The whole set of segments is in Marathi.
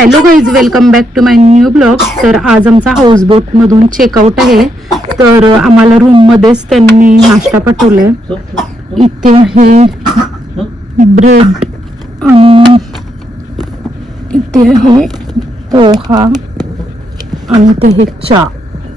Hello guys welcome back to my new blog. तर आज आमचा हाऊसबोटमधून चेकआउट आहे. तर आम्हाला रूम मध्येच त्यांनी नाश्ता पाठवलाय. इथे आहे ब्रेड आणि इथे आहे पोहा आणि ते हे चहा.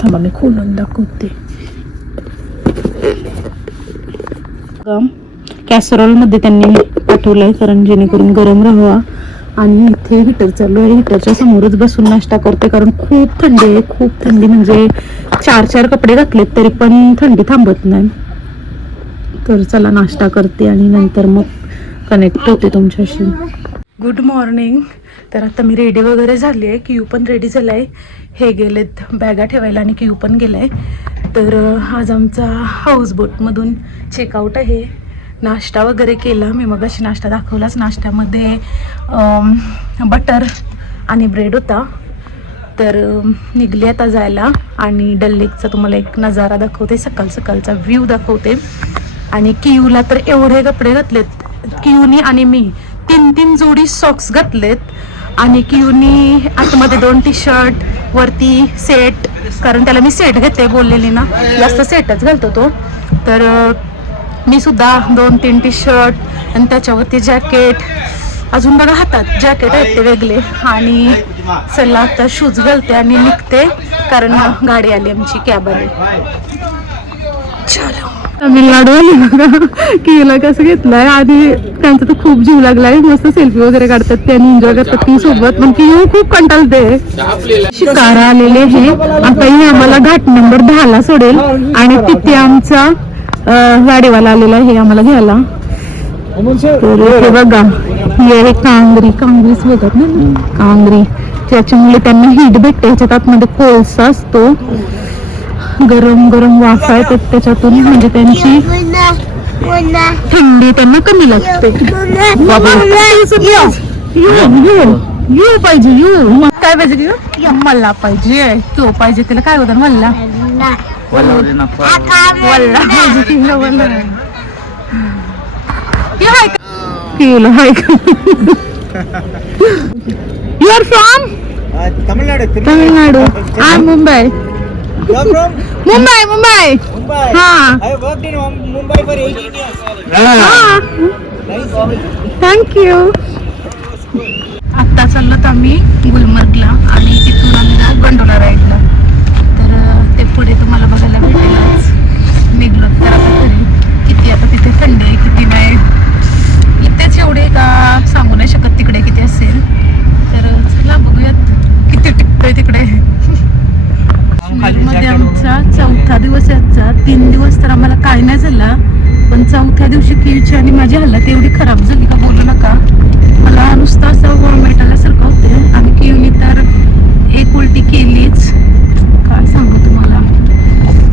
थांबा मी खोलून दाखवते. कॅसरॉलमध्ये त्यांनी पाठवलंय कारण जेणेकरून गरम राहावा. आणि इथे हिटर चालू आहे हिटरच्या समोरच बसून नाश्ता करते कारण खूप थंडी आहे. खूप थंडी म्हणजे चार चार कपडे घातलेत तरी पण थंडी थांबत नाही. तर चला नाश्ता करते आणि नंतर मग कनेक्ट होते तुमच्याशी. गुड मॉर्निंग तर आता मी रेडी वगैरे झाली आहे. क्यू पण रेडी झाला आहे हे गेलेत बॅगा ठेवायला आणि क्यू पण गेलाय. तर आज आमचा हाऊसबोटमधून चेकआउट आहे. नाश्ता वगैरे केला. मी मग अशी नाश्ता दाखवलाच. नाश्त्यामध्ये बटर आणि ब्रेड होता. तर अम, निघले आता जायला. आणि डल लेकचा तुम्हाला एक नजारा दाखवते. सकाळ सकाळचा व्ह्यू दाखवते. आणि कियूला तर एवढे कपडे घातलेत. कियूनी आणि मी तीन तीन जोडी सॉक्स घातलेत. आणि कियूनी आतमध्ये दोन टी शर्ट वरती सेट कारण त्याला मी सेट घेते बोललेली ना. जास्त सेटच घालतो तो. तर मी सुद्धा दोन तीन टी शर्ट आणि त्याच्यावरती जॅकेट. अजून बघा हातात जॅकेट आहेत ते वेगळे. आणि चला आता शूज घालते आणि निघते कारण गाडी आली आमची कॅब आली चलो. तमिळनाडू आली बघा. किला कसं घेतलाय? आधी त्यांचा तर खूप जीव लागलाय. मस्त सेल्फी वगैरे काढतात त्यांनी एन्जॉय करतात ती सोबत. पण की खूप कंटाळते. शिकारा आलेले हे. आता आम्हाला घाट नंबर दहा ला सोडेल. आणि तिथे आमचा गाडीवाला आलेला आहे आम्हाला घ्यायला. तर हे बघा हे कांगरी कांगरीच बघत ना कांगरी. त्याच्यामुळे त्यांना हीट भेटते. ह्याच्यात आतमध्ये कोळसा असतो. गरम गरम वाफा येतात त्याच्यातून म्हणजे त्यांची थंडी त्यांना कमी लागते. यू यू यू पाहिजे यू. काय पाहिजे मला पाहिजे तो पाहिजे तिला काय होतं मला? वल्ला hi hi you are from Tamil Nadu. Tamil Nadu. I Mumbai. Mumbai Mumbai. Mumbai. हा. I worked in Mum- Mumbai for 18 years. हा. Nice. थँक्यू आत्ता चाललो आम्ही गुलमर्गला आणि तिथून आम्ही जाऊ गंडोला राईडला पुढे तुम्हाला बघायला भेटेलच. निघलो तर आता घरी. किती आता तिथे थंडी आहे किती नाही. इथेच एवढे का सांगू नाही शकत तिकडे किती असेल. तर चला बघूयात किती टिकतोय तिकडे. मध्ये आमचा चौथा दिवस आजचा. तीन दिवस तर आम्हाला काय नाही झाला पण चौथ्या दिवशी किळची आणि माझी हालत एवढी खराब झाली का बोलू नका. मला नुसतं असं वॉमिट आल्यासारखं होते आणि किळनी तर एक उलटी केलीच काय सांगू तुम्हाला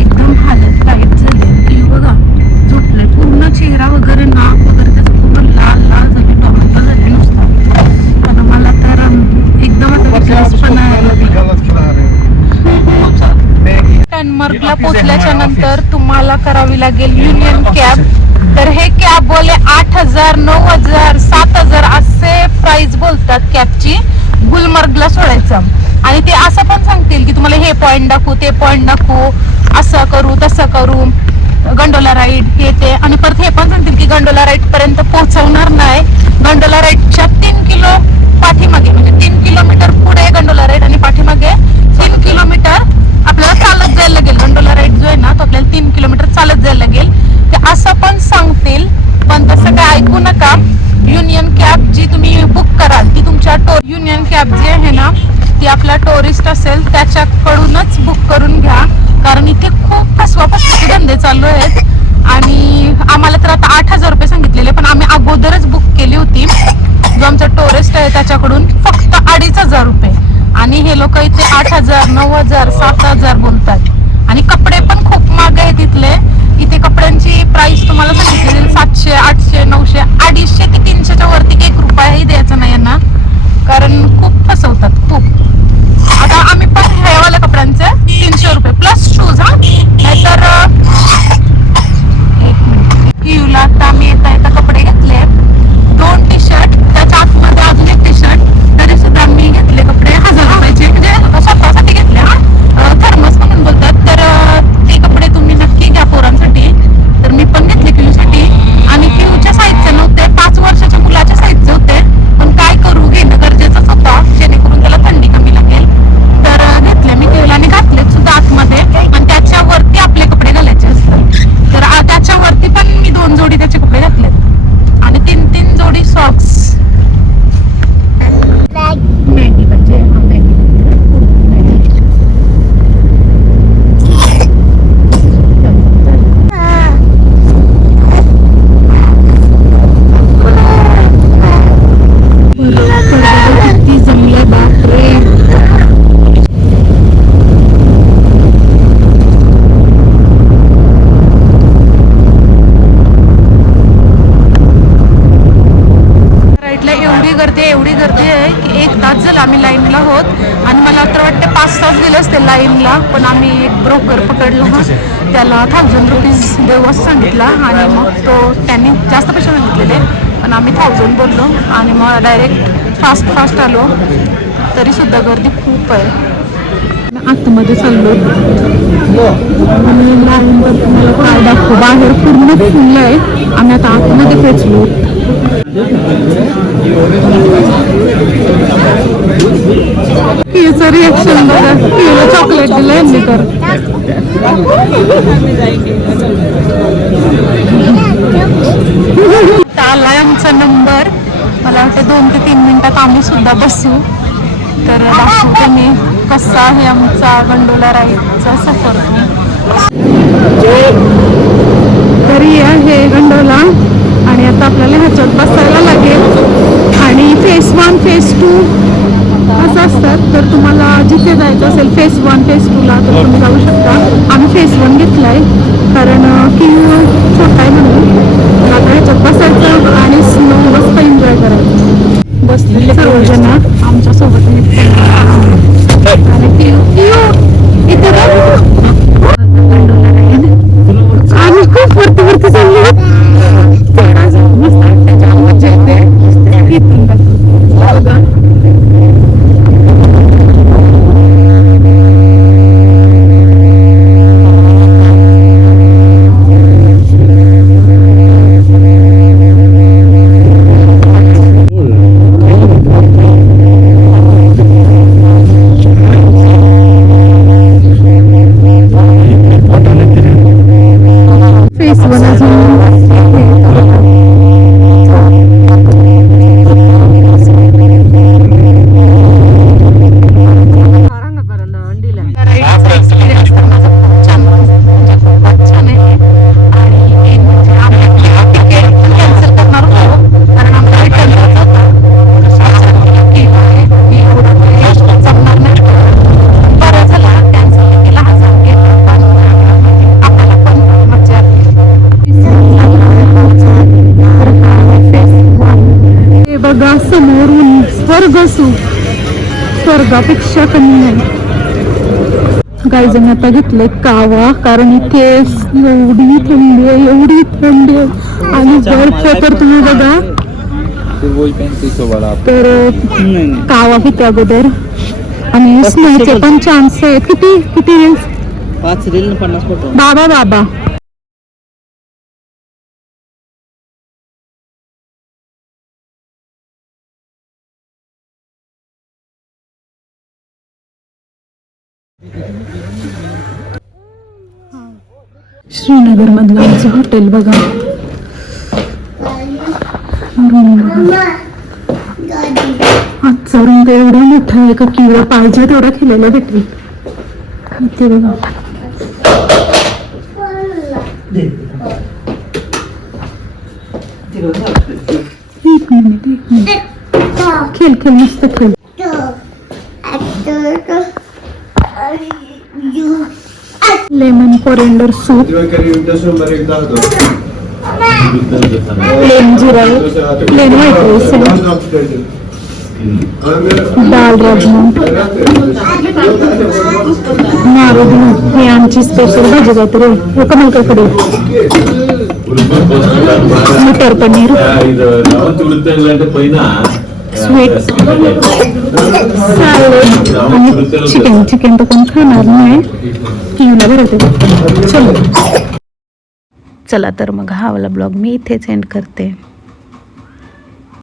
एकदम हालत टाईट झाली आणि किळू बघा झोपले पूर्ण चेहरा वगैरे नाक वगैरे त्याचं पूर्ण लाल लाल झाले टोमॅटो झाले नुसतं आणि मला तर अम, एकदम आता विश्वासपणा यायला डेन्मार्कला पोहोचल्याच्या नंतर तुम्हाला करावी लागेल युनियन कॅब तर हे कॅब बोले आठ हजार नऊ हजार सात हजार असे प्राइस बोलतात कॅबची गुलमर्गला सोडायचं. आणि ते असं पण सांगतील की तुम्हाला हे पॉइंट दाखवू ते पॉइंट दाखवू असं करू तसं करू. गंडोला राईड हे ते. आणि परत हे पण सांगतील की गंडोला राईड पर्यंत पोहोचवणार नाही. गंडोला राईडच्या तीन किलो पाठीमागे म्हणजे तीन किलोमीटर पुढे गंडोला राईड आणि पाठीमागे तीन किलोमीटर आपल्याला चालत जायला लागेल. गंडोला राईड जो आहे ना तो आपल्याला तीन किलोमीटर चालत जायला लागेल. ते असं पण सांगतील पण तसं काय ऐकू नका. युनियन कॅब जी तुम्ही बुक कराल ती तुमच्या टो युनियन कॅब जी आहे ना ती आपला टुरिस्ट असेल त्याच्याकडूनच बुक करून घ्या. कारण इथे खूप फसवाफसवाचे धंदे चालू आहेत. आणि आम्हाला तर आता आठ हजार रुपये सांगितलेले पण आम्ही अगोदरच बुक केली होती. जो आमचा टुरिस्ट आहे त्याच्याकडून फक्त अडीच हजार रुपये. आणि हे लोक इथे आठ हजार नऊ हजार सात हजार बोलतात. आणि कपडे पण खूप महाग आहेत तिथले इथे कपड्यांची प्राइस तुम्हाला सांगितलेली सातशे आठशे नऊशे अडीचशे ते तीनशेच्या वरती एक रुपयाही द्यायचा नाही यांना. कारण खूप फसवतात खूप. लाईनला पण आम्ही एक ब्रोकर पकडला ना त्याला थाउजंड रुपीज देऊ असं सांगितला आणि मग तो त्यांनी जास्त पैसे सांगितलेले पण आम्ही थाउजंड बोललो आणि मग डायरेक्ट फास्ट फास्ट आलो. तरी सुद्धा गर्दी खूप आहे. आतमध्ये चाललो. आणि लाईनवर तुम्हाला काय दाखवू. बाहेर पूर्ण फुल आहे आम्ही आता आतमध्ये पोचलो हिचं रिएक्शन बघा हिला चॉकलेट दिलं यांनी तर. आलाय आमचा नंबर मला वाटतं दोन ते तीन मिनिटात आम्ही सुद्धा बसू. तर दाखवते मी कसा आहे आमचा गंडोला राईडचा सफर. तरी आहे गंडोला. आणि आता आपल्याला ह्याच्यात बसायला लागेल. आणि फेस वन फेस टू असं असतात. तर तुम्हाला जिथे जायचं असेल फेस वन फेस टूला तर तुम्ही जाऊ शकता. आम्ही फेस वन घेतलाय. कारण की छोटा आहे म्हणून. आता ह्याच्यात बसायचं आणि स्नो मस्त एन्जॉय करायचं. बसलेले म्हणजे सर्वजण आमच्यासोबत आणि पिऊ इथे स्वर्गापेक्षा कमी नाही गायजन आता घेतलंय कावा कारण इथे एवढी थंडी आहे एवढी थंडी आहे. आणि बर्फ तर तुम्ही बघा. तर कावा किती अगोदर. आणि स्नेहचे पण चान्स आहेत. किती किती बाबा बाबा. श्रीनगर मधलं आमचं हॉटेल बघा. आजचा रंग एवढा मोठा आहे का किंवा पाहिजे तेवढा खेळायला भेटेल ते बघा. एक मिनिट एक मिनिट. खेळ खेळ मस्त खेळ. Lemon coriander soup. Plain jeera plain white rice. Dal rajma నారోజున మీ ఆంచి స్పెషల్ బజ్జీ అవుతారు ఒక మలక కడు మటర్ పన్నీరు. स्वीट सॅलड आणि चिकन चिकन तर कोण खाणार नाही. किवला भरवते चलो. चला तर मग हा वाला ब्लॉग मी इथेच एंड करते.